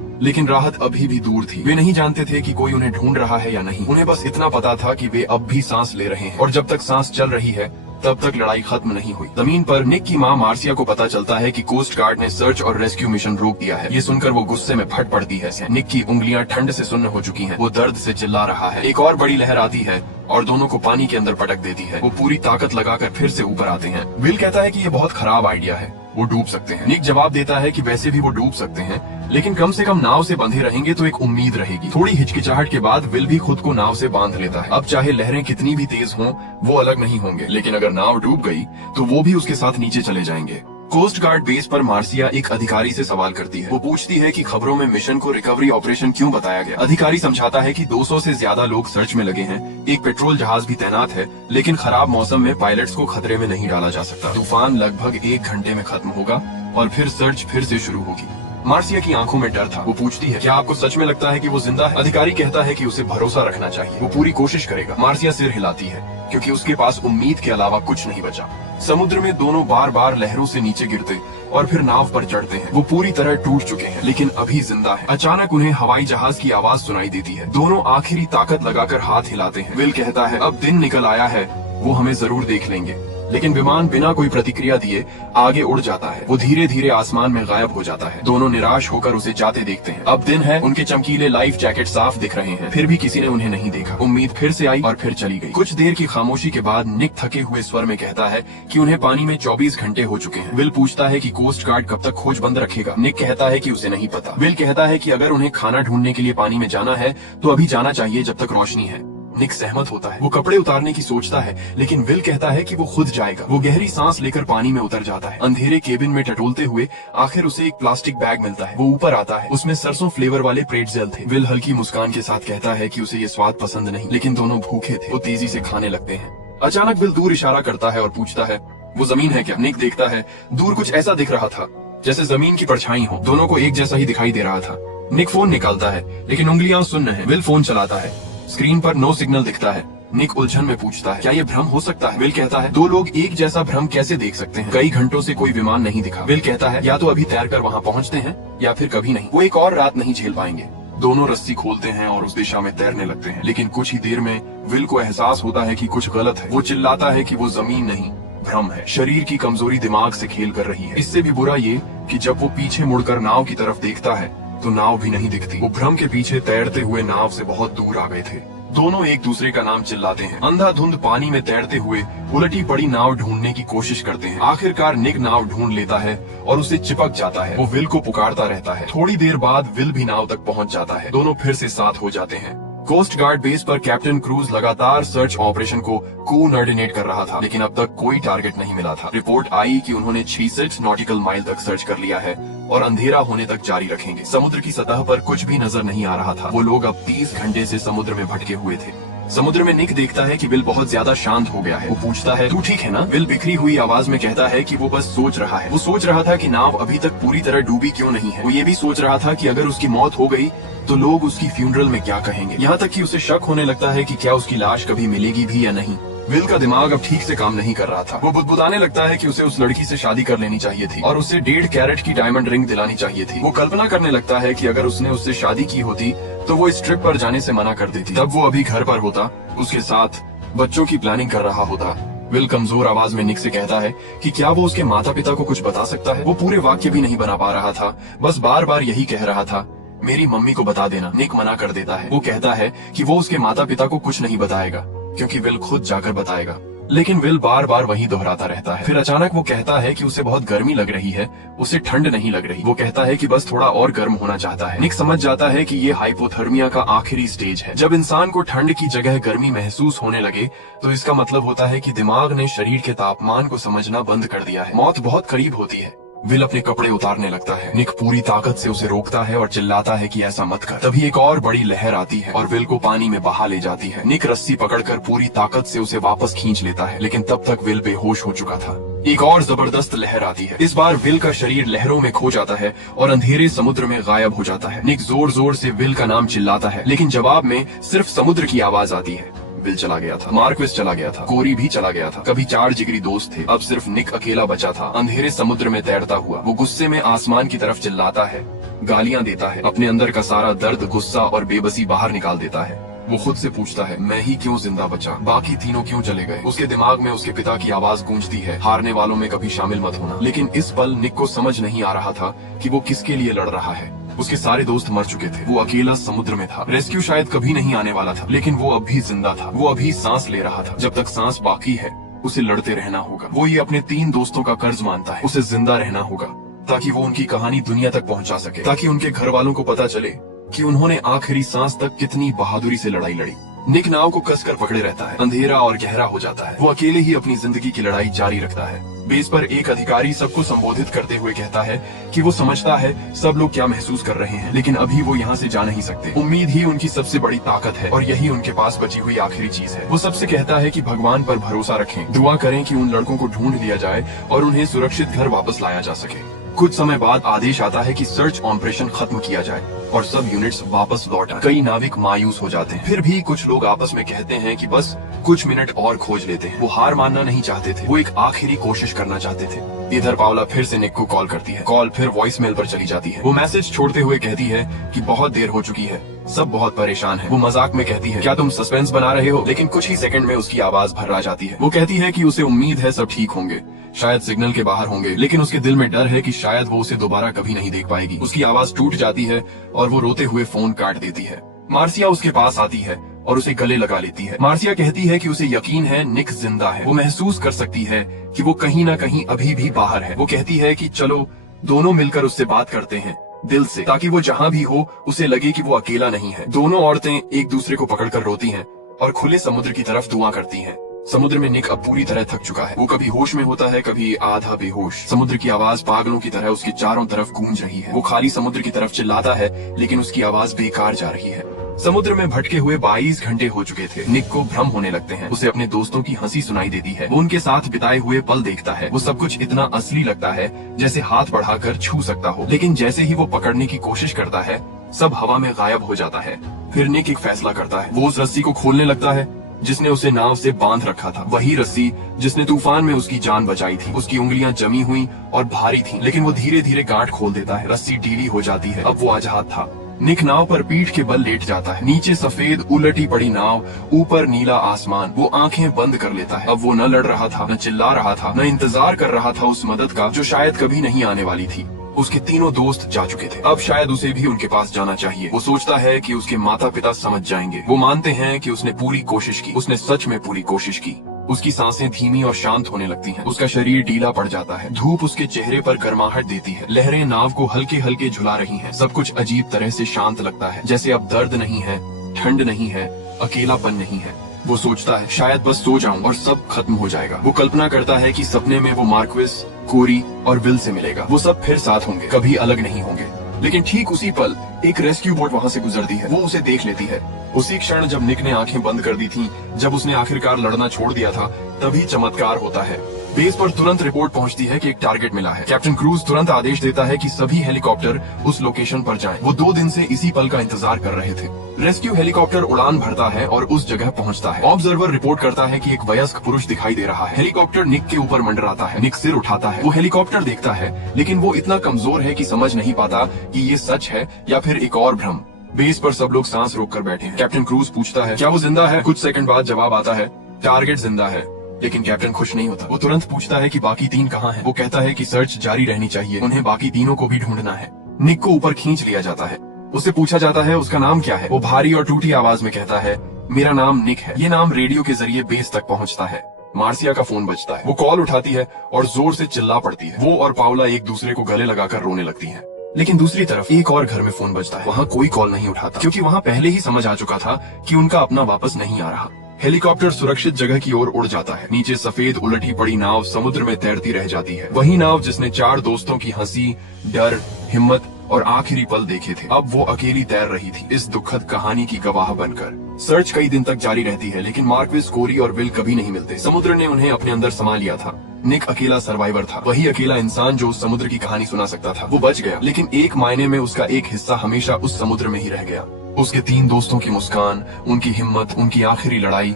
लेकिन राहत अभी भी दूर थी। वे नहीं जानते थे कि कोई उन्हें ढूंढ रहा है या नहीं। उन्हें बस इतना पता था कि वे अब भी सांस ले रहे हैं और जब तक सांस चल रही है तब तक लड़ाई खत्म नहीं हुई। जमीन पर निक की मां मार्सिया को पता चलता है कि कोस्ट गार्ड ने सर्च और रेस्क्यू मिशन रोक दिया है। ये सुनकर वो गुस्से में फट पड़ती है। निक की उंगलियां ठंड से सुन्न हो चुकी हैं। वो दर्द से चिल्ला रहा है। एक और बड़ी लहर आती है और दोनों को पानी के अंदर पटक देती है। वो पूरी ताकत लगाकर फिर से ऊपर आते हैं। विल कहता है कि ये बहुत खराब आइडिया है, वो डूब सकते हैं। निक जवाब देता है कि वैसे भी वो डूब सकते हैं लेकिन कम से कम नाव से बंधे रहेंगे तो एक उम्मीद रहेगी। थोड़ी हिचकिचाहट के बाद विल भी खुद को नाव से बांध लेता है। अब चाहे लहरें कितनी भी तेज हों, वो अलग नहीं होंगे, लेकिन अगर नाव डूब गई तो वो भी उसके साथ नीचे चले जाएंगे। कोस्ट गार्ड बेस पर मार्सिया एक अधिकारी से सवाल करती है। वो पूछती है कि खबरों में मिशन को रिकवरी ऑपरेशन क्यों बताया गया। अधिकारी समझाता है कि 200 से ज्यादा लोग सर्च में लगे हैं, एक पेट्रोल जहाज भी तैनात है, लेकिन खराब मौसम में पायलट्स को खतरे में नहीं डाला जा सकता। तूफान लगभग 1 घंटे में खत्म होगा और फिर सर्च फिर से शुरू होगी। मार्सिया की आंखों में डर था। वो पूछती है क्या आपको सच में लगता है कि वो जिंदा है? अधिकारी कहता है कि उसे भरोसा रखना चाहिए, वो पूरी कोशिश करेगा। मार्सिया सिर हिलाती है क्योंकि उसके पास उम्मीद के अलावा कुछ नहीं बचा। समुद्र में दोनों बार बार लहरों से नीचे गिरते और फिर नाव पर चढ़ते हैं। वो पूरी तरह टूट चुके हैं लेकिन अभी जिंदा है। अचानक उन्हें हवाई जहाज की आवाज सुनाई देती है। दोनों आखिरी ताकत लगाकर हाथ हिलाते हैं। विल कहता है अब दिन निकल आया है, वो हमें जरूर देख लेंगे। लेकिन विमान बिना कोई प्रतिक्रिया दिए आगे उड़ जाता है। वो धीरे धीरे आसमान में गायब हो जाता है। दोनों निराश होकर उसे जाते देखते हैं। अब दिन है, उनके चमकीले लाइफ जैकेट साफ दिख रहे हैं, फिर भी किसी ने उन्हें नहीं देखा। उम्मीद फिर से आई और फिर चली गई। कुछ देर की खामोशी के बाद निक थके हुए स्वर में कहता है कि उन्हें पानी में 24 घंटे हो चुके हैं। विल पूछता है कि कोस्ट गार्ड कब तक खोज बंद रखेगा। निक कहता है कि उसे नहीं पता। विल कहता है कि अगर उन्हें खाना ढूंढने के लिए पानी में जाना है तो अभी जाना चाहिए जब तक रोशनी है। निक सहमत होता है। वो कपड़े उतारने की सोचता है लेकिन विल कहता है कि वो खुद जाएगा। वो गहरी सांस लेकर पानी में उतर जाता है। अंधेरे केबिन में टटोलते हुए आखिर उसे एक प्लास्टिक बैग मिलता है। वो ऊपर आता है, उसमें सरसों फ्लेवर वाले प्रेट्जेल थे। विल हल्की मुस्कान के साथ कहता है कि उसे ये स्वाद पसंद नहीं, लेकिन दोनों भूखे थे। वो तेजी से खाने लगते हैं। अचानक विल दूर इशारा करता है और पूछता है वो जमीन है क्या? निक देखता है, दूर कुछ ऐसा दिख रहा था जैसे जमीन की परछाई हो। दोनों को एक जैसा ही दिखाई दे रहा था। निक फोन निकालता है लेकिन उंगलियां सुन्न है। विल फोन चलाता है, स्क्रीन पर नो सिग्नल दिखता है। निक उलझन में पूछता है क्या ये भ्रम हो सकता है? विल कहता है 2 लोग एक जैसा भ्रम कैसे देख सकते हैं? कई घंटों से कोई विमान नहीं दिखा। विल कहता है या तो अभी तैरकर वहाँ पहुँचते हैं या फिर कभी नहीं। वो एक और रात नहीं झेल पाएंगे। दोनों रस्सी खोलते हैं और उस दिशा में तैरने लगते हैं, लेकिन कुछ ही देर में विल को एहसास होता है कि कुछ गलत है। वो चिल्लाता है कि वो जमीन नहीं, भ्रम है। शरीर की कमजोरी दिमाग से खेल कर रही है। इससे भी बुरा ये कि जब वो पीछे मुड़कर नाव की तरफ देखता है तो नाव भी नहीं दिखती। वो भ्रम के पीछे तैरते हुए नाव से बहुत दूर आ गए थे। दोनों एक दूसरे का नाम चिल्लाते हैं। अंधाधुंध पानी में तैरते हुए उलटी पड़ी नाव ढूंढने की कोशिश करते हैं। आखिरकार निक नाव ढूंढ लेता है और उसे चिपक जाता है। वो विल को पुकारता रहता है। थोड़ी देर बाद विल भी नाव तक पहुंच जाता है। दोनों फिर से साथ हो जाते हैं। कोस्ट गार्ड बेस पर कैप्टन क्रूज लगातार सर्च ऑपरेशन को कोऑर्डिनेट कर रहा था, लेकिन अब तक कोई टारगेट नहीं मिला था। रिपोर्ट आई कि उन्होंने 66 नॉटिकल माइल तक सर्च कर लिया है और अंधेरा होने तक जारी रखेंगे। समुद्र की सतह पर कुछ भी नजर नहीं आ रहा था। वो लोग अब 30 घंटे से समुद्र में भटके हुए थे। समुद्र में निक देखता है कि विल बहुत ज्यादा शांत हो गया है। वो पूछता है, तू ठीक है ना? विल बिखरी हुई आवाज में कहता है कि वो बस सोच रहा है। वो सोच रहा था कि नाव अभी तक पूरी तरह डूबी क्यों नहीं है। वो ये भी सोच रहा था कि अगर उसकी मौत हो गई तो लोग उसकी फ्यूनरल में क्या कहेंगे। यहाँ तक कि उसे शक होने लगता है कि क्या उसकी लाश कभी मिलेगी भी या नहीं। विल का दिमाग अब ठीक से काम नहीं कर रहा था। वो बुदबुदाने लगता है कि उसे उस लड़की से शादी कर लेनी चाहिए थी और उसे 1.5 कैरेट की डायमंड रिंग दिलानी चाहिए थी। वो कल्पना करने लगता है कि अगर उसने उससे शादी की होती तो वो इस ट्रिप पर जाने से मना कर देती। तब वो अभी घर पर होता, उसके साथ बच्चों की प्लानिंग कर रहा होता। विल कमजोर आवाज में निक से कहता है कि क्या वो उसके माता पिता को कुछ बता सकता है। वो पूरे वाक्य भी नहीं बना पा रहा था, बस बार बार यही कह रहा था, मेरी मम्मी को बता देना। निक मना कर देता है। वो कहता है कि वो उसके माता पिता को कुछ नहीं बताएगा क्योंकि विल खुद जाकर बताएगा, लेकिन विल बार बार वही दोहराता रहता है। फिर अचानक वो कहता है कि उसे बहुत गर्मी लग रही है, उसे ठंड नहीं लग रही। वो कहता है कि बस थोड़ा और गर्म होना चाहता है। निक समझ जाता है कि ये हाइपोथर्मिया का आखिरी स्टेज है। जब इंसान को ठंड की जगह गर्मी महसूस होने लगे तो इसका मतलब होता है कि दिमाग ने शरीर के तापमान को समझना बंद कर दिया है। मौत बहुत करीब होती है। विल अपने कपड़े उतारने लगता है। निक पूरी ताकत से उसे रोकता है और चिल्लाता है कि ऐसा मत कर। तभी एक और बड़ी लहर आती है और विल को पानी में बहा ले जाती है। निक रस्सी पकड़कर पूरी ताकत से उसे वापस खींच लेता है, लेकिन तब तक विल बेहोश हो चुका था। एक और जबरदस्त लहर आती है। इस बार विल का शरीर लहरों में खो जाता है और अंधेरे समुद्र में गायब हो जाता है। निक जोर जोर से विल का नाम चिल्लाता है, लेकिन जवाब में सिर्फ समुद्र की आवाज आती है। विल चला गया था, मार्क्विस चला गया था, कोरी भी चला गया था। कभी 4 जिगरी दोस्त थे, अब सिर्फ निक अकेला बचा था, अंधेरे समुद्र में तैरता हुआ। वो गुस्से में आसमान की तरफ चिल्लाता है, गालियां देता है, अपने अंदर का सारा दर्द, गुस्सा और बेबसी बाहर निकाल देता है। वो खुद से पूछता है, मैं ही क्यों जिंदा बचा, बाकी तीनों क्यों चले गए। उसके दिमाग में उसके पिता की आवाज गूंजती है, हारने वालों में कभी शामिल मत होना। लेकिन इस पल निक को समझ नहीं आ रहा था कि वो किसके लिए लड़ रहा है। उसके सारे दोस्त मर चुके थे, वो अकेला समुद्र में था। रेस्क्यू शायद कभी नहीं आने वाला था, लेकिन वो अब भी जिंदा था। वो अभी सांस ले रहा था। जब तक सांस बाकी है उसे लड़ते रहना होगा। वो ये अपने 3 दोस्तों का कर्ज मानता है। उसे जिंदा रहना होगा ताकि वो उनकी कहानी दुनिया तक पहुंचा सके, ताकि उनके घर वालों को पता चले कि उन्होंने आखिरी सांस तक कितनी बहादुरी से लड़ाई लड़ी। निक नाव को कसकर पकड़े रहता है। अंधेरा और गहरा हो जाता है। वो अकेले ही अपनी जिंदगी की लड़ाई जारी रखता है। बेस पर एक अधिकारी सबको संबोधित करते हुए कहता है कि वो समझता है सब लोग क्या महसूस कर रहे हैं, लेकिन अभी वो यहाँ से जा नहीं सकते। उम्मीद ही उनकी सबसे बड़ी ताकत है और यही उनके पास बची हुई आखिरी चीज है। वो सबसे कहता है कि भगवान पर भरोसा रखें, दुआ करें कि उन लड़कों को ढूंढ लिया जाए और उन्हें सुरक्षित घर वापस लाया जा सके। कुछ समय बाद आदेश आता है कि सर्च ऑपरेशन खत्म किया जाए और सब यूनिट्स वापस लौट आए। कई नाविक मायूस हो जाते हैं, फिर भी कुछ लोग आपस में कहते हैं कि बस कुछ मिनट और खोज लेते हैं। वो हार मानना नहीं चाहते थे, वो एक आखिरी कोशिश करना चाहते थे। इधर पावला फिर से निक को कॉल करती है। कॉल फिर वॉइस मेल पर चली जाती है। वो मैसेज छोड़ते हुए कहती है कि बहुत देर हो चुकी है, सब बहुत परेशान है। वो मजाक में कहती है, क्या तुम सस्पेंस बना रहे हो? लेकिन कुछ ही सेकंड में उसकी आवाज भर्रा जाती है। वो कहती है कि उसे उम्मीद है सब ठीक होंगे, शायद सिग्नल के बाहर होंगे, लेकिन उसके दिल में डर है कि शायद वो उसे दोबारा कभी नहीं देख पाएगी। उसकी आवाज टूट जाती है और वो रोते हुए फोन काट देती है। मार्सिया उसके पास आती है और उसे गले लगा लेती है। मार्सिया कहती है कि उसे यकीन है निक जिंदा है। वो महसूस कर सकती है कि वो कहीं ना कहीं अभी भी बाहर है। वो कहती है कि चलो दोनों मिलकर उससे बात करते हैं दिल से, ताकि वो जहाँ भी हो उसे लगे कि वो अकेला नहीं है। दोनों औरतें एक दूसरे को पकड़कर रोती हैं और खुले समुद्र की तरफ दुआ करती हैं। समुद्र में निक अब पूरी तरह थक चुका है। वो कभी होश में होता है, कभी आधा बेहोश। समुद्र की आवाज पागलों की तरह उसके चारों तरफ गूंज रही है। वो खाली समुद्र की तरफ चिल्लाता है, लेकिन उसकी आवाज बेकार जा रही है। समुद्र में भटके हुए 22 घंटे हो चुके थे। निक को भ्रम होने लगते हैं। उसे अपने दोस्तों की हंसी सुनाई देती है। वो उनके साथ बिताए हुए पल देखता है। वो सब कुछ इतना असली लगता है जैसे हाथ बढ़ाकर छू सकता हो, लेकिन जैसे ही वो पकड़ने की कोशिश करता है सब हवा में गायब हो जाता है। फिर निक एक फैसला करता है। वो उस रस्सी को खोलने लगता है जिसने उसे नाव से बांध रखा था, वही रस्सी जिसने तूफान में उसकी जान बचाई थी। उसकी उंगलियां जमी हुई और भारी थीं, लेकिन वो धीरे धीरे गांठ खोल देता है। रस्सी ढीली हो जाती है। अब वो आजाद था। निक नाव पर पीठ के बल लेट जाता है। नीचे सफेद उलटी पड़ी नाव, ऊपर नीला आसमान। वो आंखें बंद कर लेता है। अब वो न लड़ रहा था, न चिल्ला रहा था, न इंतजार कर रहा था उस मदद का जो शायद कभी नहीं आने वाली थी। उसके तीनों दोस्त जा चुके थे। अब शायद उसे भी उनके पास जाना चाहिए। वो सोचता है कि उसके माता पिता समझ जाएंगे। वो मानते हैं कि उसने पूरी कोशिश की, उसने सच में पूरी कोशिश की। उसकी सांसें धीमी और शांत होने लगती हैं। उसका शरीर ढीला पड़ जाता है। धूप उसके चेहरे पर गर्माहट देती है। लहरें नाव को हल्के हल्के झुला रही हैं। सब कुछ अजीब तरह से शांत लगता है, जैसे अब दर्द नहीं है, ठंड नहीं है, अकेलापन नहीं है। वो सोचता है शायद बस सो जाऊं और सब खत्म हो जाएगा। वो कल्पना करता है कि सपने में वो मार्क्विस, कोरी और विल से मिलेगा। वो सब फिर साथ होंगे, कभी अलग नहीं होंगे। लेकिन ठीक उसी पल एक रेस्क्यू बोट वहाँ से गुजरती है। वो उसे देख लेती है। उसी क्षण जब निक ने आंखें बंद कर दी थीं, जब उसने आखिरकार लड़ना छोड़ दिया था, तभी चमत्कार होता है। बेस पर तुरंत रिपोर्ट पहुंचती है कि एक टारगेट मिला है। कैप्टन क्रूज तुरंत आदेश देता है कि सभी हेलीकॉप्टर उस लोकेशन पर जाएं। वो 2 दिन से इसी पल का इंतजार कर रहे थे। रेस्क्यू हेलीकॉप्टर उड़ान भरता है और उस जगह पहुंचता है। ऑब्जर्वर रिपोर्ट करता है कि एक वयस्क पुरुष दिखाई दे रहा है। हेलीकॉप्टर निक के ऊपर मंडराता है। निक सिर उठाता है। वो हेलीकॉप्टर देखता है, लेकिन वो इतना कमजोर है कि समझ नहीं पाता कि ये सच है या फिर एक और भ्रम। बेस पर सब लोग सांस रोक कर बैठे हैं। कैप्टन क्रूज पूछता है, क्या वो जिंदा है? कुछ सेकंड बाद जवाब आता है, टारगेट जिंदा है। लेकिन कैप्टन खुश नहीं होता। वो तुरंत पूछता है कि बाकी 3 कहाँ हैं? वो कहता है कि सर्च जारी रहनी चाहिए, उन्हें बाकी तीनों को भी ढूंढना है। निक को ऊपर खींच लिया जाता है। उससे पूछा जाता है उसका नाम क्या है। वो भारी और टूटी आवाज में कहता है, मेरा नाम निक है। ये नाम रेडियो के जरिए बेस तक पहुंचता है। मार्सिया का फोन बजता है। वो कॉल उठाती है और जोर से चिल्ला पड़ती है। वो और पाउला एक दूसरे को गले लगाकर रोने लगती है। लेकिन दूसरी तरफ एक और घर में फोन बजता है। वहाँ कोई कॉल नहीं उठाता, क्योंकि वहाँ पहले ही समझ आ चुका था कि उनका अपना वापस नहीं आ रहा। हेलीकॉप्टर सुरक्षित जगह की ओर उड़ जाता है। नीचे सफेद उलटी पड़ी नाव समुद्र में तैरती रह जाती है। वही नाव जिसने 4 दोस्तों की हंसी, डर, हिम्मत और आखिरी पल देखे थे, अब वो अकेली तैर रही थी, इस दुखद कहानी की गवाह बनकर। सर्च कई दिन तक जारी रहती है, लेकिन मार्क्विस, कोरी और विल कभी नहीं मिलते। समुद्र ने उन्हें अपने अंदर समा लिया था। निक अकेला सर्वाइवर था, वही अकेला इंसान जो उस समुद्र की कहानी सुना सकता था। वो बच गया, लेकिन एक मायने में उसका एक हिस्सा हमेशा उस समुद्र में ही रह गया। उसके 3 दोस्तों की मुस्कान, उनकी हिम्मत, उनकी आखिरी लड़ाई,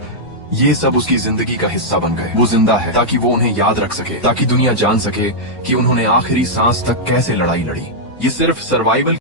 ये सब उसकी जिंदगी का हिस्सा बन गए। वो जिंदा है ताकि वो उन्हें याद रख सके, ताकि दुनिया जान सके कि उन्होंने आखिरी सांस तक कैसे लड़ाई लड़ी। ये सिर्फ सर्वाइवल